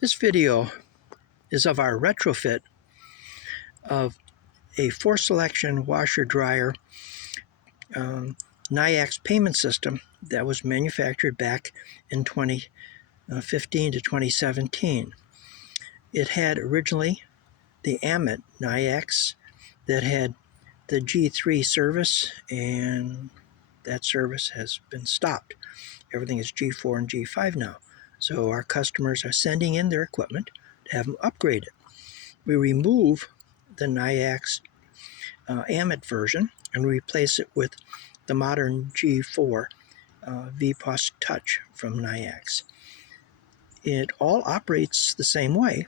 This video is of our retrofit of a 4-selection washer-dryer Nayax payment system that was manufactured back in 2015 to 2017. It had originally the Amit Nayax that had the G3 service, and that service has been stopped. Everything is G4 and G5 now. So our customers are sending in their equipment to have them upgraded. We remove the Nayax Amit version and replace it with the modern G4 Vpos Touch from Nayax. It all operates the same way,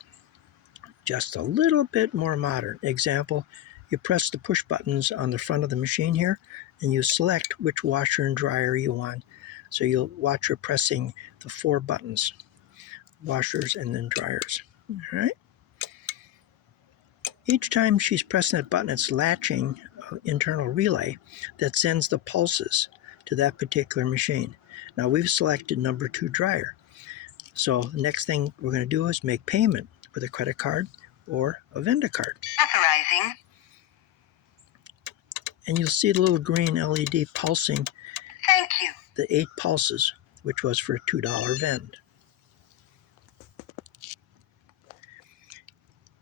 just a little bit more modern. Example, you press the push buttons on the front of the machine here, and you select which washer and dryer you want. So you'll watch her pressing the 4 buttons, washers and then dryers. All right. Each time she's pressing that button, it's latching an internal relay that sends the pulses to that particular machine. Now we've selected number 2 dryer. So the next thing we're going to do is make payment with a credit card or a vendor card. Authorizing. And you'll see the little green LED pulsing. Thank you. The 8 pulses, which was for a $2 vend.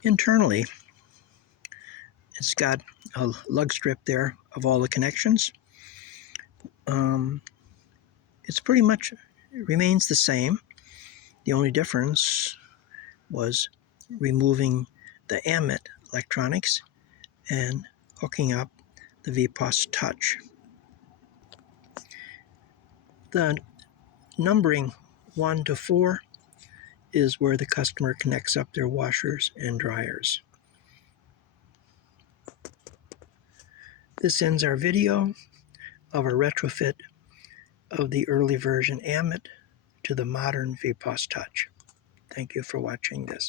Internally, it's got a lug strip there of all the connections. It's pretty much remains the same. The only difference was removing the Amit electronics and hooking up the Vpos Touch. The numbering 1 to 4 is where the customer connects up their washers and dryers. This ends our video of a retrofit of the early version Amit to the modern Vpos Touch. Thank you for watching this.